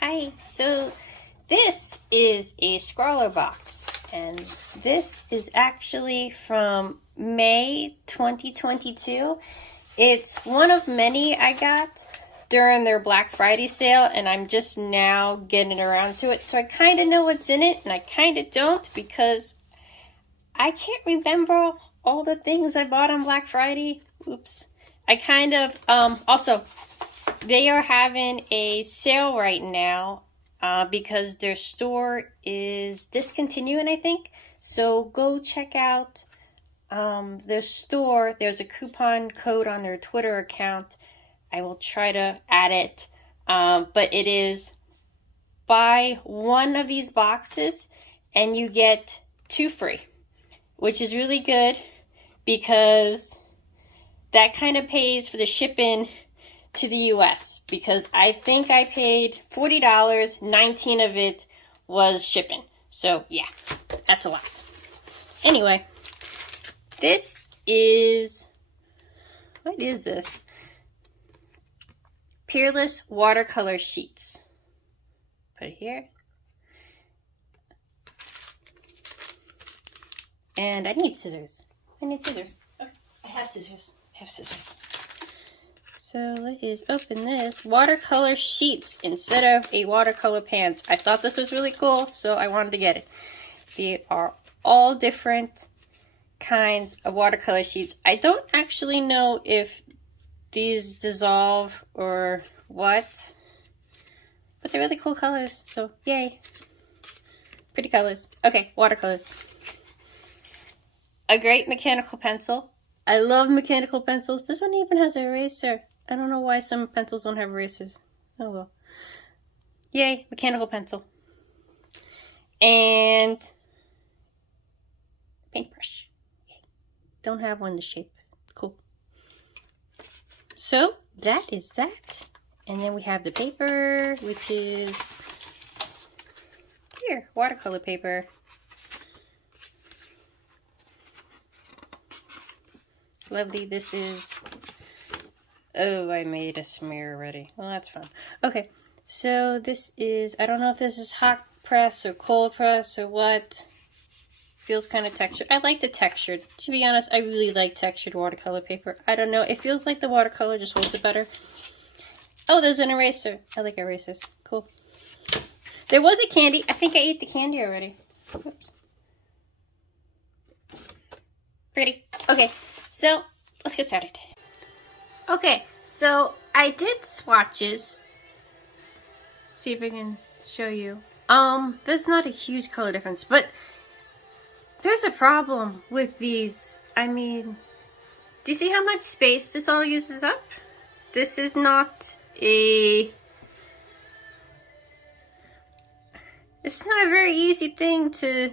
Hi, so this is a Scrawlrbox, and this is actually from May 2022. It's one of many I got during their Black Friday sale, and I'm just now getting around to it. So I kind of know what's in it, and I kind of don't, because I can't remember all the things I bought on Black Friday. Oops. I kind of, also, they are having a sale right now because their store is discontinuing, I think. So go check out their store. There's a coupon code on their Twitter account. I will try to add it. But it is buy one of these boxes and you get 2 free, which is really good because that kind of pays for the shipping to the US, because I think I paid $40, 19 of it was shipping. So yeah, that's a lot. Anyway, this is, what is this? Peerless watercolor sheets. Put it here. And I need scissors. Oh, I have scissors. So let us open this. Watercolor sheets instead of a watercolor pans. I thought this was really cool, so I wanted to get it. They are all different kinds of watercolor sheets. I don't actually know if these dissolve or what, but they're really cool colors, so yay. Pretty colors. Okay, watercolor. A great mechanical pencil. I love mechanical pencils. This one even has an eraser. I don't know why some pencils don't have erasers. Oh well. Yay, mechanical pencil. And paintbrush. Yay. Don't have one this shape. Cool. So that is that. And then we have the paper, which is here, watercolor paper. Lovely. This is, oh, I made a smear already. Well, that's fun. Okay, so this is, I don't know if this is hot press or cold press or what. Feels kind of textured. I like the textured. To be honest, I really like textured watercolor paper. I don't know. It feels like the watercolor just holds it better. Oh, there's an eraser. I like erasers. Cool. There was a candy. I think I ate the candy already. Oops. Pretty. Okay. So, let's get started. Okay, so I did swatches. See if I can show you. There's not a huge color difference, but there's a problem with these. I mean, do you see how much space this all uses up? This is not a... It's not a very easy thing to,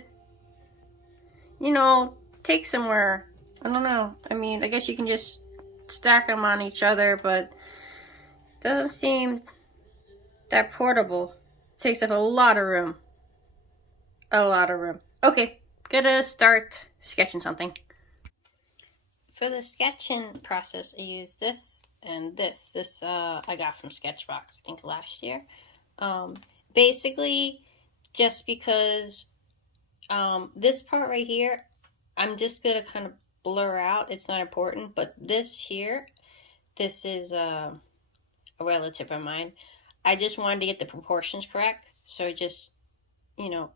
you know, take somewhere. I don't know. I mean, I guess you can just stack them on each other, but it doesn't seem that portable. It takes up a lot of room. Okay, gonna start sketching something. For the sketching process, I use this and this. This I got from Scrawlrbox, I think last year. Basically, just because this part right here, I'm just gonna kind of blur out. It's not important, but this here, this is a relative of mine. I just wanted to get the proportions correct, so just, you know,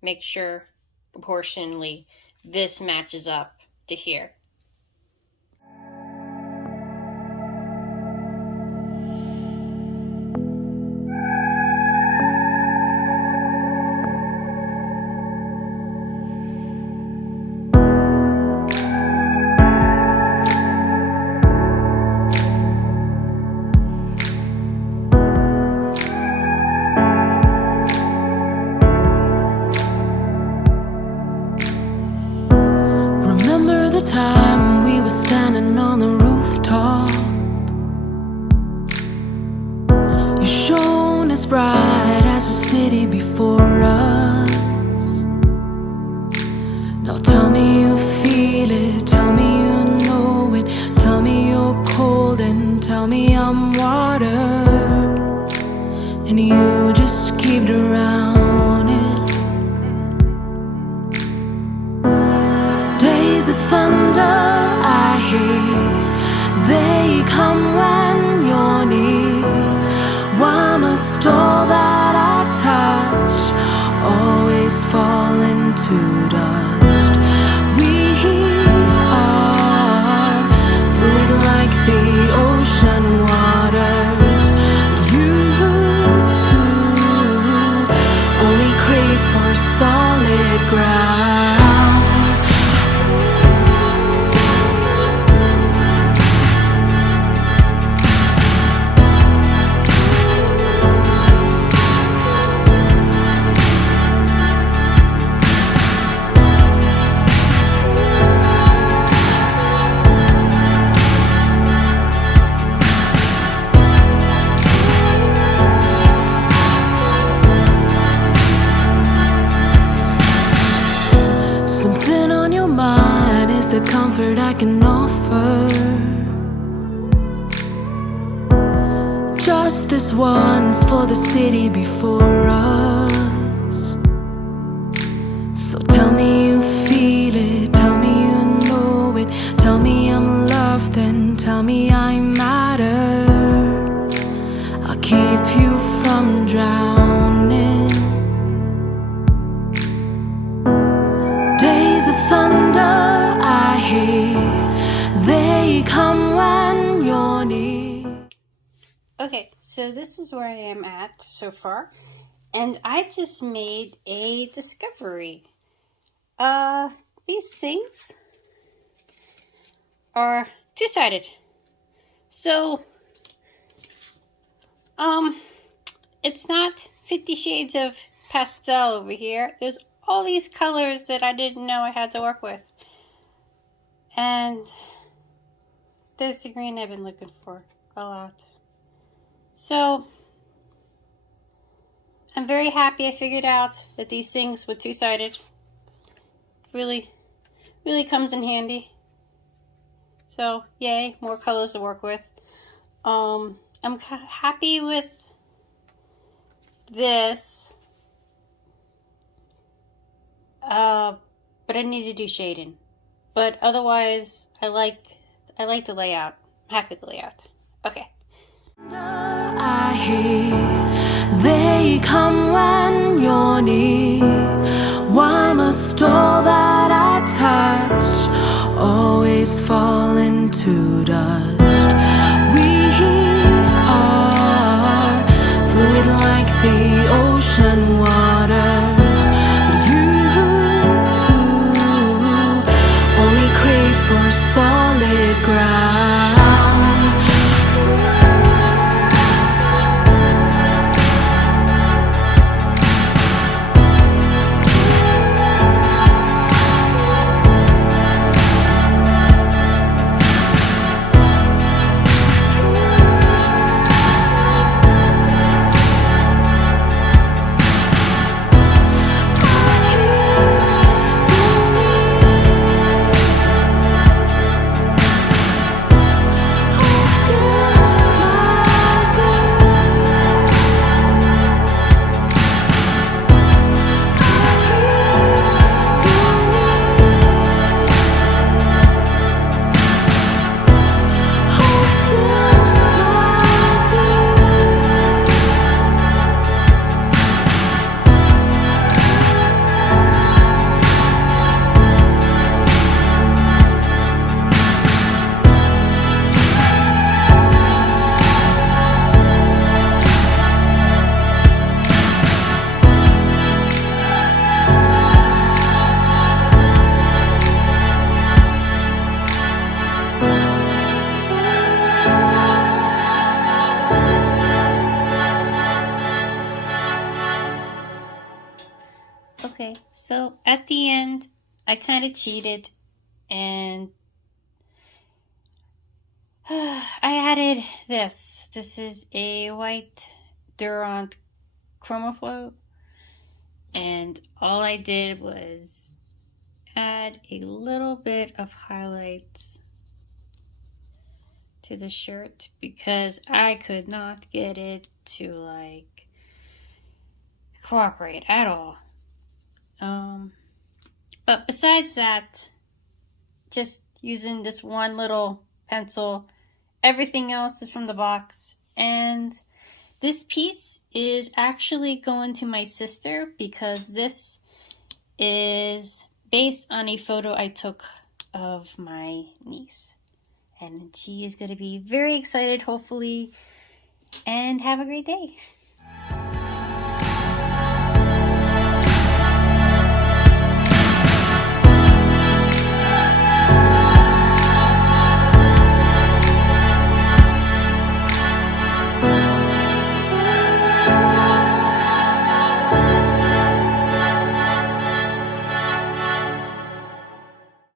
make sure proportionally this matches up to here. Time we were standing on the rooftop, you shone as bright as the city before us. Now tell me you feel it, tell me you know it, tell me you're cold and tell me I'm water. Almost all that I touch always fall into dust. We are fluid like the ocean waters, but you only crave for solid ground. Something on your mind is the comfort I can offer. Just this once for the city before us. So tell me you feel it, tell me you know it, tell me I'm loved and tell me I matter. I'll keep you from drowning. Days of thunder I hear, they come when you're near. Okay, so this is where I am at so far, and I just made a discovery. These things are two-sided. So, it's not 50 Shades of Pastel over here. There's all these colors that I didn't know I had to work with. And there's the green I've been looking for a lot. So, I'm very happy I figured out that these things were two-sided. Really comes in handy. So, yay, more colors to work with. I'm happy with this. But I need to do shading. But otherwise, I like the layout. I'm happy with the layout. Okay. I hear, they come when you're near. Why must all that I touch always fall into dust? We are fluid like the ocean waters, but you only crave for solid ground. Okay, so at the end, I kind of cheated and I added this. This is a white Durant Chromaflow, and all I did was add a little bit of highlights to the shirt because I could not get it to like cooperate at all. But besides that, just using this one little pencil, everything else is from the box, and This piece is actually going to my sister because this is based on a photo I took of my niece. And she is going to be very excited, hopefully, and have a great day.